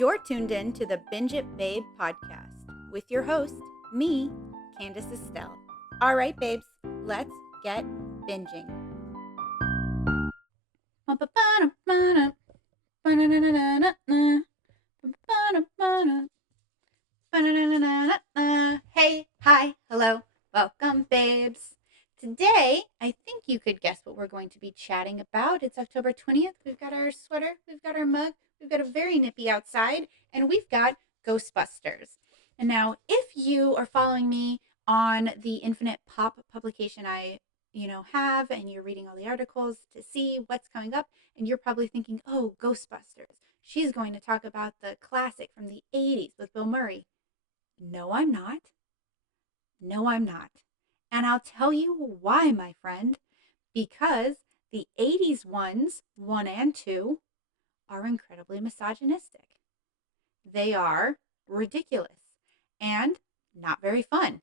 You're tuned in to the Binge It Babe podcast with your host, me, Candace Estelle. All right, babes, let's get binging. Hey, hi, hello, welcome, babes. Today, I think you could guess what we're going to be chatting about. It's October 20th. We've got our sweater, we've got our mug, we've got a very nippy outside, and we've got Ghostbusters. And now, if you are following me on the Infinite Pop publication I have, and you're reading all the articles to see what's coming up, and you're probably thinking, oh, Ghostbusters. She's going to talk about the classic from the 80s with Bill Murray. No, I'm not. No, I'm not. And I'll tell you why, my friend. Because the 80s ones, 1 and 2, are incredibly misogynistic. They are ridiculous and not very fun.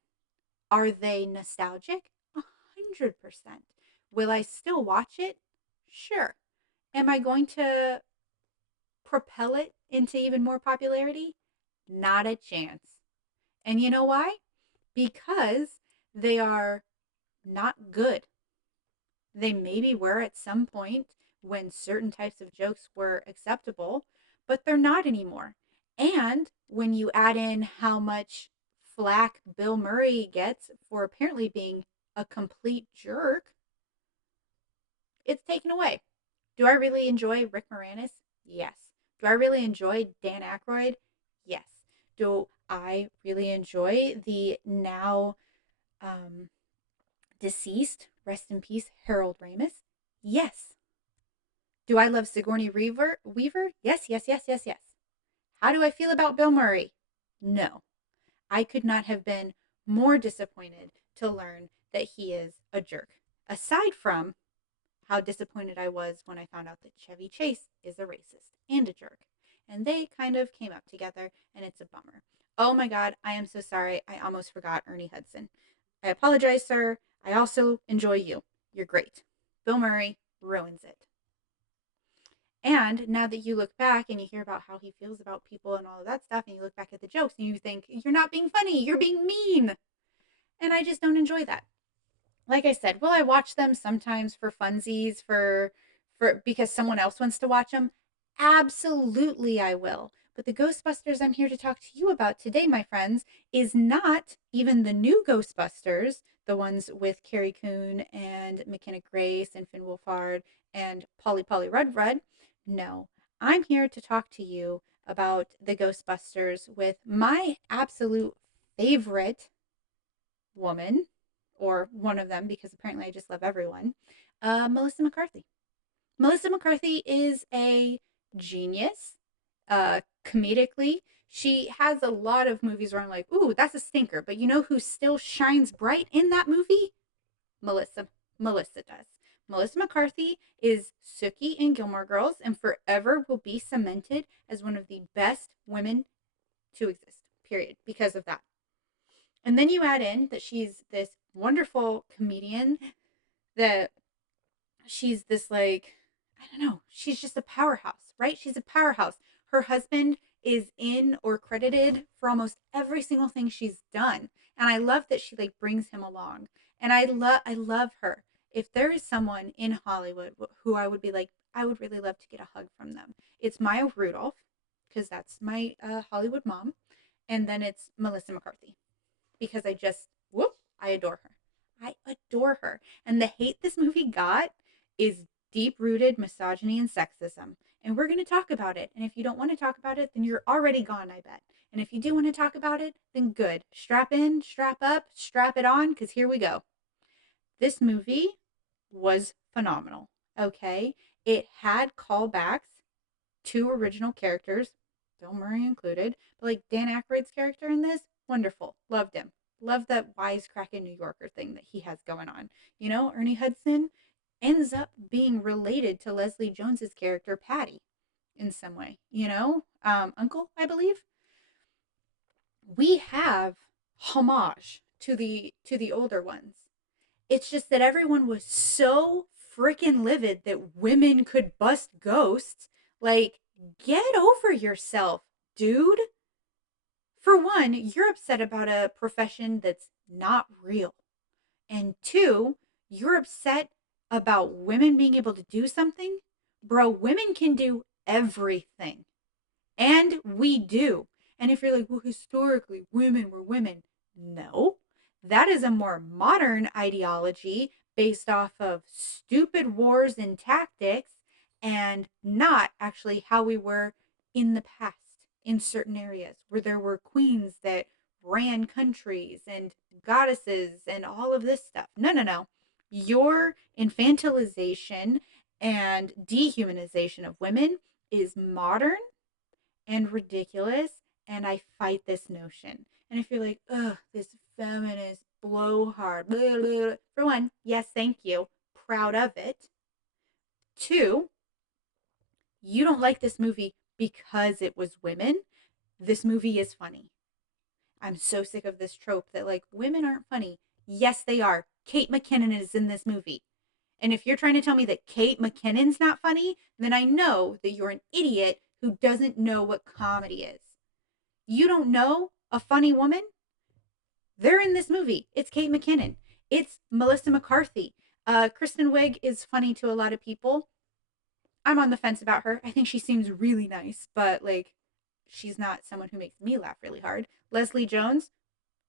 Are they nostalgic? 100%. Will I still watch it? Sure. Am I going to propel it into even more popularity? Not a chance. And you know why? Because they are not good. They maybe were at some point when certain types of jokes were acceptable, but they're not anymore. And when you add in how much flack Bill Murray gets for apparently being a complete jerk, it's taken away. Do I really enjoy Rick Moranis? Yes. Do I really enjoy Dan Aykroyd? Yes. Do I really enjoy the now deceased, rest in peace, Harold Ramis? Yes. Do I love Sigourney Weaver? Yes, yes, yes, yes, yes. How do I feel about Bill Murray? No. I could not have been more disappointed to learn that he is a jerk. Aside from how disappointed I was when I found out that Chevy Chase is a racist and a jerk. And they kind of came up together, and it's a bummer. Oh my God, I am so sorry. I almost forgot Ernie Hudson. I apologize, sir. I also enjoy you. You're great. Bill Murray ruins it. And now that you look back and you hear about how he feels about people and all of that stuff, and you look back at the jokes and you think, you're not being funny, you're being mean. And I just don't enjoy that. Like I said, will I watch them sometimes for funsies, for because someone else wants to watch them? Absolutely I will. But the Ghostbusters I'm here to talk to you about today, my friends, is not even the new Ghostbusters, the ones with Carrie Coon and McKenna Grace and Finn Wolfhard and Polly Rudd. No, I'm here to talk to you about the Ghostbusters with my absolute favorite woman, or one of them, because apparently I just love everyone, Melissa McCarthy. Melissa McCarthy is a genius, comedically. She has a lot of movies where I'm like, ooh, that's a stinker. But you know who still shines bright in that movie? Melissa. Melissa does. Melissa McCarthy is Sookie in Gilmore Girls and forever will be cemented as one of the best women to exist, period, because of that. And then you add in that she's this wonderful comedian, that she's this, like, I don't know, she's just a powerhouse, right? She's a powerhouse. Her husband is in or credited for almost every single thing she's done. And I love that she like brings him along. And I love her. If there is someone in Hollywood who I would be like, I would really love to get a hug from them, it's Maya Rudolph, because that's my Hollywood mom. And then it's Melissa McCarthy, because I adore her. I adore her. And the hate this movie got is deep-rooted misogyny and sexism. And we're going to talk about it. And if you don't want to talk about it, then you're already gone, I bet. And if you do want to talk about it, then good. Strap in, strap up, strap it on, because here we go. This movie was phenomenal, okay? It had callbacks to original characters, Bill Murray included, but like Dan Aykroyd's character in this, wonderful. Loved him. Love that wisecracking New Yorker thing that he has going on. You know, Ernie Hudson ends up being related to Leslie Jones's character, Patty, in some way. You know, uncle, I believe. We have homage to the older ones. It's just that everyone was so freaking livid that women could bust ghosts. Like, get over yourself, dude, for one, you're upset about a profession that's not real. And two, you're upset about women being able to do something. Bro, women can do everything. And we do. And if you're like, well, historically, women were women. No, that is a more modern ideology based off of stupid wars and tactics and not actually how we were in the past in certain areas where there were queens that ran countries and goddesses and all of this stuff. No, no, no. Your infantilization and dehumanization of women is modern and ridiculous, and I fight this notion. And if you're like, ugh, this feminist blowhard, blah, blah, blah. For one, yes, thank you, proud of it. Two, you don't like this movie because it was women. This movie is funny. I'm so sick of this trope that like women aren't funny. Yes, they are. Kate McKinnon is in this movie. And if you're trying to tell me that Kate McKinnon's not funny, then I know that you're an idiot who doesn't know what comedy is. You don't know a funny woman? They're in this movie. It's Kate McKinnon. It's Melissa McCarthy. Kristen Wiig is funny to a lot of people. I'm on the fence about her. I think she seems really nice, but like, she's not someone who makes me laugh really hard. Leslie Jones,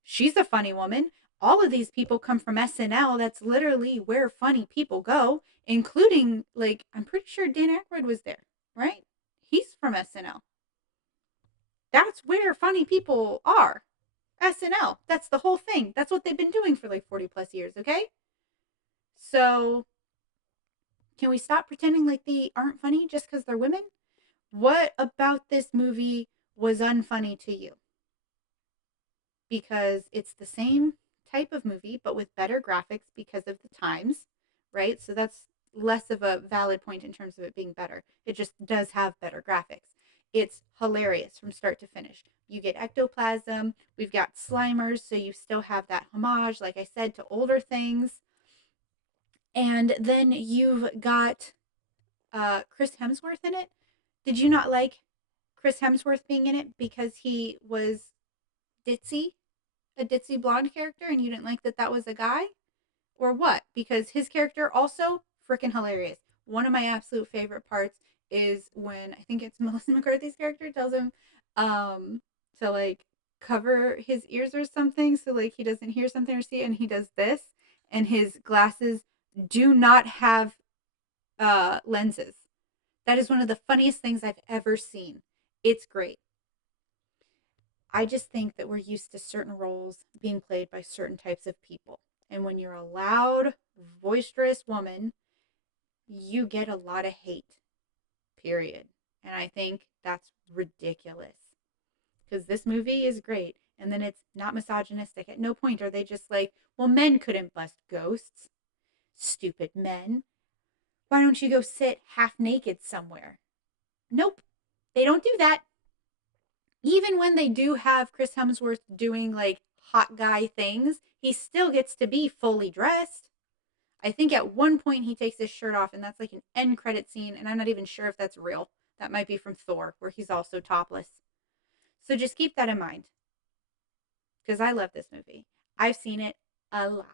she's a funny woman. All of these people come from SNL. That's literally where funny people go, including, like, I'm pretty sure Dan Aykroyd was there, right? He's from SNL. That's where funny people are. SNL. That's the whole thing. That's what they've been doing for like 40 plus years, okay? So, can we stop pretending like they aren't funny just because they're women? What about this movie was unfunny to you? Because it's the same type of movie, but with better graphics because of the times, right? So that's less of a valid point in terms of it being better. It just does have better graphics. It's hilarious from start to finish. You get ectoplasm, we've got Slimers, so you still have that homage, like I said, to older things. And then you've got Chris Hemsworth in it. Did you not like Chris Hemsworth being in it because he was ditzy, a ditzy blonde character, and you didn't like that that was a guy? Or what? Because his character also freaking hilarious. One of my absolute favorite parts is when I think it's Melissa McCarthy's character tells him to like cover his ears or something so like he doesn't hear something or see it, and he does this and his glasses do not have lenses. That is one of the funniest things I've ever seen. It's great. I just think that we're used to certain roles being played by certain types of people. And when you're a loud, boisterous woman, you get a lot of hate, period. And I think that's ridiculous because this movie is great. And then it's not misogynistic. At no point are they just like, well, men couldn't bust ghosts. Stupid men. Why don't you go sit half naked somewhere? Nope. They don't do that. Even when they do have Chris Hemsworth doing like hot guy things, he still gets to be fully dressed. I think at one point he takes his shirt off, and that's like an end credit scene, and I'm not even sure if that's real. That might be from Thor, where he's also topless. So just keep that in mind, because I love this movie. I've seen it a lot,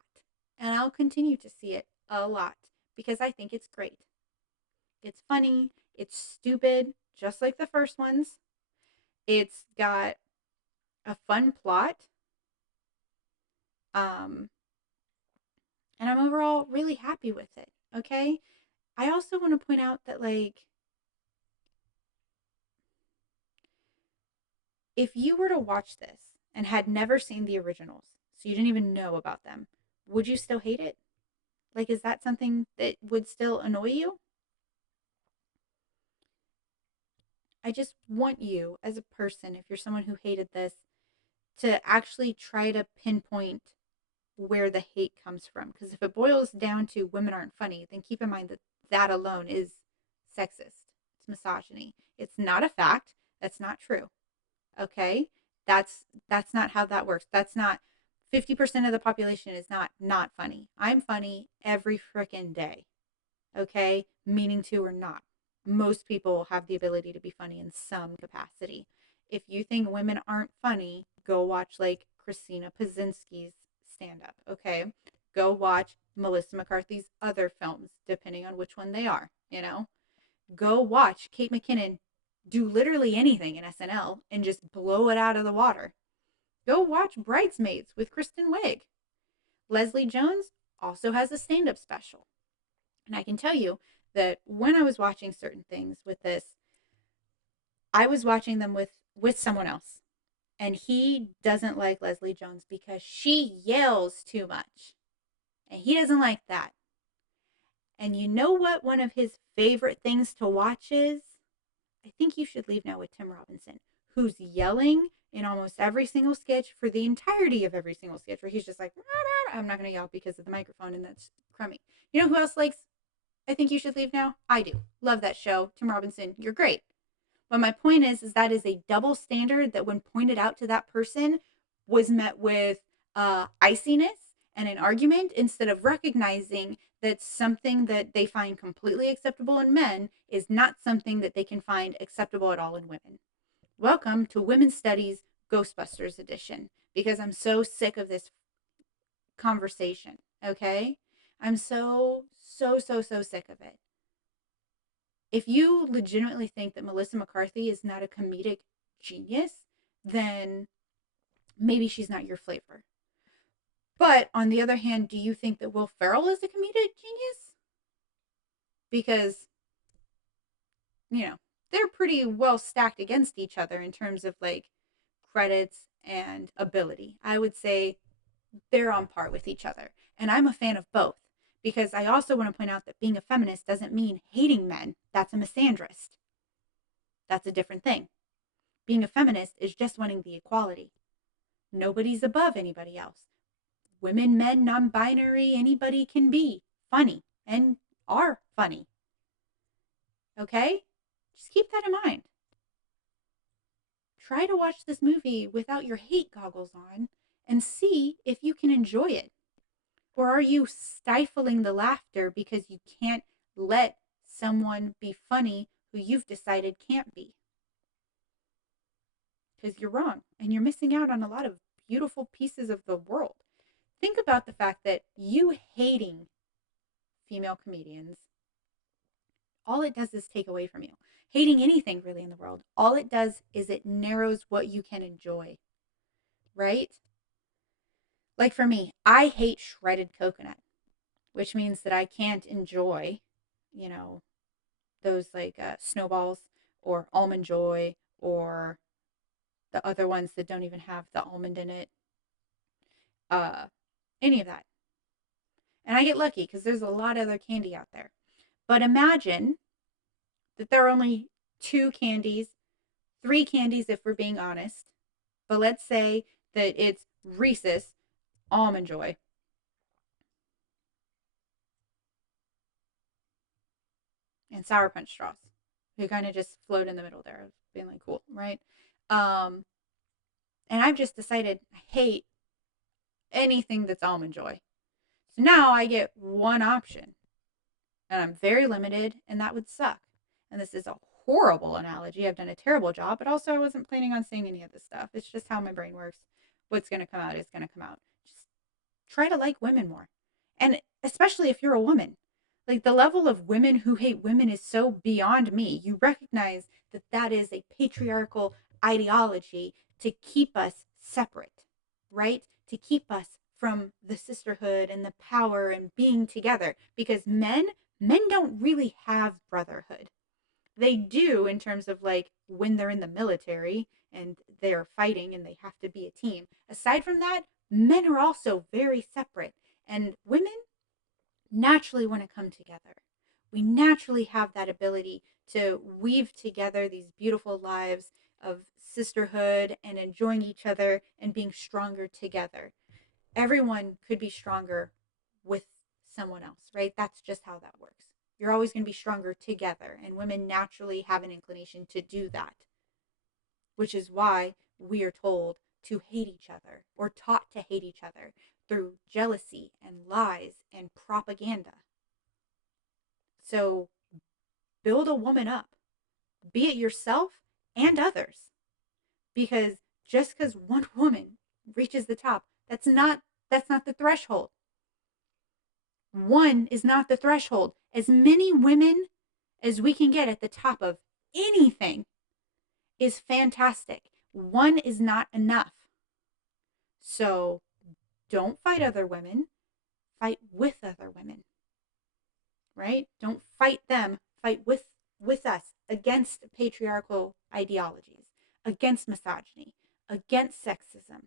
and I'll continue to see it a lot because I think it's great. It's funny, it's stupid, just like the first ones. It's got a fun plot. Um, and I'm overall really happy with it. Okay. I also want to point out that, like, if you were to watch this and had never seen the originals, so you didn't even know about them, would you still hate it? Like, is that something that would still annoy you? I just want you as a person, if you're someone who hated this, to actually try to pinpoint where the hate comes from. Because if it boils down to women aren't funny, then keep in mind that that alone is sexist. It's misogyny. It's not a fact. That's not true. Okay? That's not how that works. That's not 50% of the population is not funny. I'm funny every freaking day. Okay? Meaning to or not. Most people have the ability to be funny in some capacity. If you think women aren't funny, go watch like Christina Pazinski's stand up, okay? Go watch Melissa McCarthy's other films, depending on which one they are, you know? Go watch Kate McKinnon do literally anything in SNL and just blow it out of the water. Go watch Bridesmaids with Kristen Wiig. Leslie Jones also has a stand up special. And I can tell you that when I was watching certain things with this, I was watching them with someone else. And he doesn't like Leslie Jones because she yells too much. And he doesn't like that. And you know what one of his favorite things to watch is? I Think You Should Leave Now with Tim Robinson, who's yelling in almost every single sketch for the entirety of every single sketch, where he's just like, I'm not going to yell because of the microphone, and that's crummy. You know who else likes I Think You Should Leave Now? I do. Love that show. Tim Robinson, you're great. But my point is that is a double standard that, when pointed out to that person, was met with iciness and an argument, instead of recognizing that something that they find completely acceptable in men is not something that they can find acceptable at all in women. Welcome to Women's Studies Ghostbusters edition, because I'm so sick of this conversation, okay? I'm so sick of it. If you legitimately think that Melissa McCarthy is not a comedic genius, then maybe she's not your flavor. But on the other hand, do you think that Will Ferrell is a comedic genius? Because, you know, they're pretty well stacked against each other in terms of like credits and ability. I would say they're on par with each other. And I'm a fan of both, because I also want to point out that being a feminist doesn't mean hating men. That's a misandrist. That's a different thing. Being a feminist is just wanting the equality. Nobody's above anybody else. Women, men, non binary, anybody can be funny and are funny. Okay? Just keep that in mind. Try to watch this movie without your hate goggles on and see if you can enjoy it. Or are you stifling the laughter because you can't let someone be funny who you've decided can't be? Because you're wrong and you're missing out on a lot of beautiful pieces of the world. Think about the fact that you hating female comedians, all it does is take away from you. Hating anything really in the world, all it does is it narrows what you can enjoy, right? Like for me, I hate shredded coconut, which means that I can't enjoy, you know, those like snowballs or almond joy or the other ones that don't even have the almond in it. Any of that. And I get lucky because there's a lot of other candy out there. But imagine that there are only two candies, three candies if we're being honest. But let's say that it's Reese's, Almond Joy, and Sour Punch straws. They kind of just float in the middle there, being like, cool, right? Um, and I've just decided I hate anything that's Almond Joy. So now I get one option, and I'm very limited, and that would suck. And this is a horrible analogy. I've done a terrible job, but also I wasn't planning on saying any of this stuff. It's just how my brain works. What's going to come out is going to come out. Just try to like women more. And especially if you're a woman. Like, the level of women who hate women is so beyond me. You recognize that that is a patriarchal ideology to keep us separate, right? To keep us from the sisterhood and the power and being together. Because men don't really have brotherhood. They do in terms of like when they're in the military and they're fighting and they have to be a team. Aside from that, men are also very separate. And women naturally want to come together. We naturally have that ability to weave together these beautiful lives of sisterhood and enjoying each other and being stronger together. Everyone could be stronger with someone else, right? That's just how that works. You're always going to be stronger together, and women naturally have an inclination to do that, which is why we are told to hate each other or taught to hate each other through jealousy and lies and propaganda. So build a woman up, be it yourself and others. because just because one woman reaches the top, that's not the threshold. One is not the threshold. As many women as we can get at the top of anything is fantastic. One is not enough. So don't fight other women, fight with other women, right? Don't fight them, fight with us against patriarchal ideologies, against misogyny, against sexism.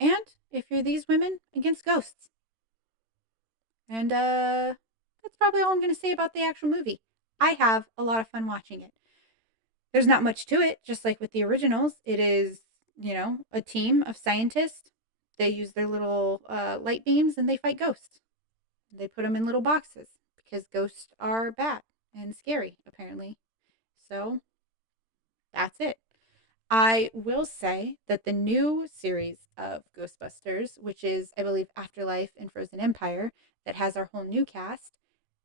And if you're these women, against ghosts. And that's probably all I'm going to say about the actual movie. I have a lot of fun watching it. There's not much to it, just like with the originals. It is, a team of scientists. They use their little light beams and they fight ghosts. They put them in little boxes because ghosts are bad and scary, apparently. So that's it. I will say that the new series of Ghostbusters, which is, I believe, Afterlife and Frozen Empire, that has our whole new cast,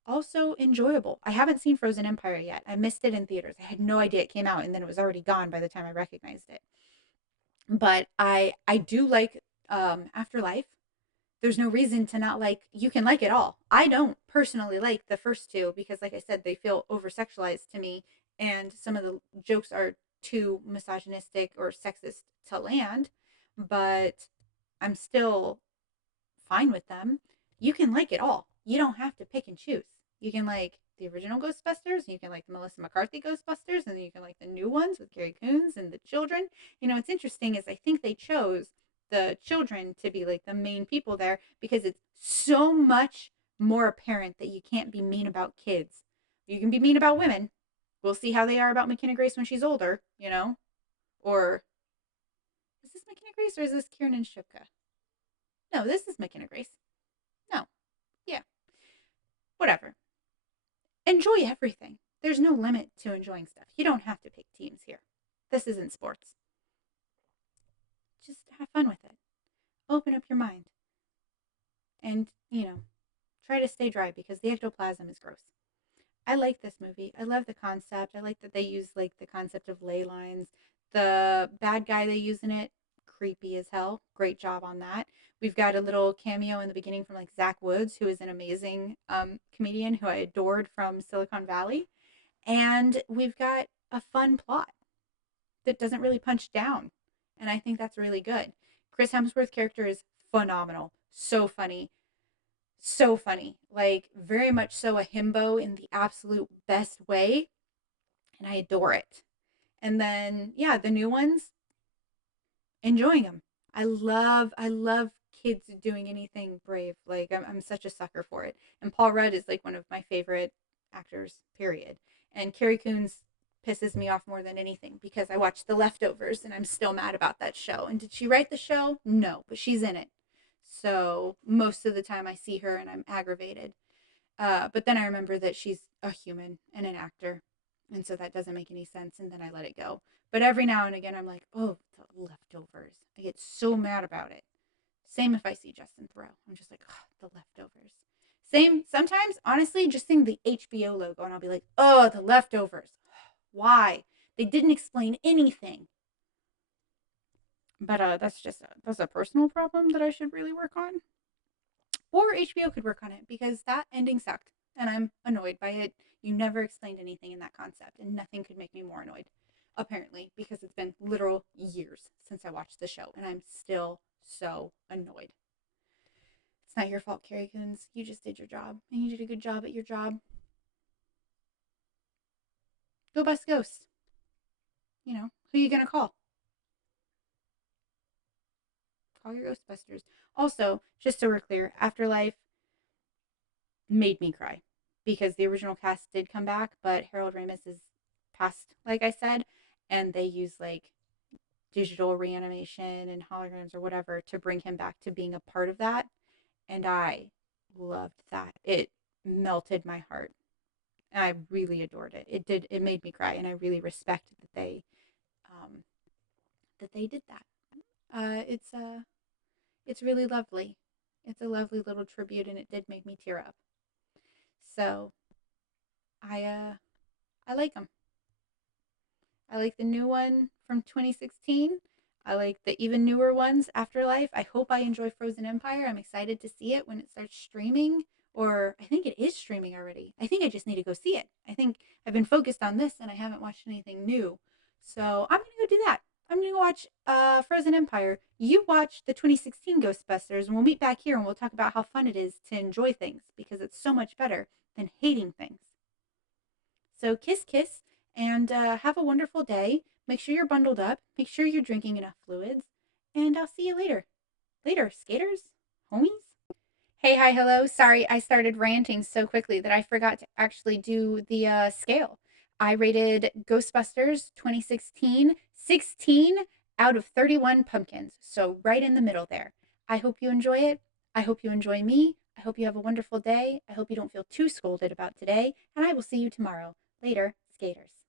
also enjoyable. I haven't seen Frozen Empire yet. I missed it in theaters. I had no idea it came out, and then it was already gone by the time I recognized it. But I do like Afterlife. There's no reason to not like. You can like it all. I don't personally like the first two because, like I said, they feel over sexualized to me, and some of the jokes are too misogynistic or sexist to land. But I'm still fine with them. You can like it all. You don't have to pick and choose. You can like the original Ghostbusters, and you can like the Melissa McCarthy Ghostbusters, and then you can like the new ones with Carrie Coons and the children. What's interesting is I think they chose the children to be like the main people there because it's so much more apparent that you can't be mean about kids. You can be mean about women. We'll see how they are about McKenna Grace when she's older, Or is this McKenna Grace or is this Kiernan Shipka? No, this is McKenna Grace. No. Yeah. Whatever. Enjoy everything. There's no limit to enjoying stuff. You don't have to pick teams here. This isn't sports. Just have fun with it. Open up your mind. And, try to stay dry because the ectoplasm is gross. I like this movie. I love the concept. I like that they use like the concept of ley lines. The bad guy they use in it, creepy as hell. Great job on that. We've got a little cameo in the beginning from like Zach Woods, who is an amazing comedian who I adored from Silicon Valley. And we've got a fun plot that doesn't really punch down. And I think that's really good. Chris Hemsworth's character is phenomenal. So funny. So funny. Like, very much so a himbo in the absolute best way. And I adore it. And then, yeah, the new ones, enjoying them. I love kids doing anything brave. Like, I'm such a sucker for it. And Paul Rudd is like one of my favorite actors, period. And Carrie Coons pisses me off more than anything because I watched The Leftovers and I'm still mad about that show. And did she write the show? No, but she's in it. So most of the time I see her and I'm aggravated. But then I remember that she's a human and an actor. And so that doesn't make any sense. And then I let it go. But every now and again, I'm like, oh, The Leftovers. I get so mad about it. Same if I see Justin Thoreau. I'm just like, oh, The Leftovers. Same, sometimes, honestly, just seeing the HBO logo and I'll be like, oh, The Leftovers. Why? They didn't explain anything. But that's a personal problem that I should really work on. Or HBO could work on it because that ending sucked and I'm annoyed by it. You never explained anything in that concept and nothing could make me more annoyed, apparently, because it's been literal years since I watched the show and I'm still so annoyed. It's not your fault, Carrie Coons. You just did your job and you did a good job at your job. Go bust ghosts. Who are you going to call? Call your Ghostbusters. Also, just so we're clear, Afterlife made me cry because the original cast did come back, but Harold Ramis is passed, like I said, and they use like digital reanimation and holograms or whatever to bring him back to being a part of that. And I loved that. It melted my heart. I really adored it. It made me cry, and I really respect that they did that. It's really lovely. It's a lovely little tribute, and it did make me tear up. So I like them. I like the new one from 2016. I like the even newer ones, Afterlife. I hope I enjoy Frozen Empire. I'm excited to see it when it starts streaming, or I think it is streaming already. I think I just need to go see it. I think I've been focused on this and I haven't watched anything new. So I'm going to go do that. I'm going to go watch Frozen Empire. You watch the 2016 Ghostbusters, and we'll meet back here and we'll talk about how fun it is to enjoy things because it's so much better than hating things. So kiss, kiss, and have a wonderful day. Make sure you're bundled up. Make sure you're drinking enough fluids. And I'll see you later. Later, skaters, homies. Hey, hi, hello. Sorry, I started ranting so quickly that I forgot to actually do the scale. I rated Ghostbusters 2016 16 out of 31 pumpkins. So right in the middle there. I hope you enjoy it. I hope you enjoy me. I hope you have a wonderful day. I hope you don't feel too scolded about today. And I will see you tomorrow. Later, skaters.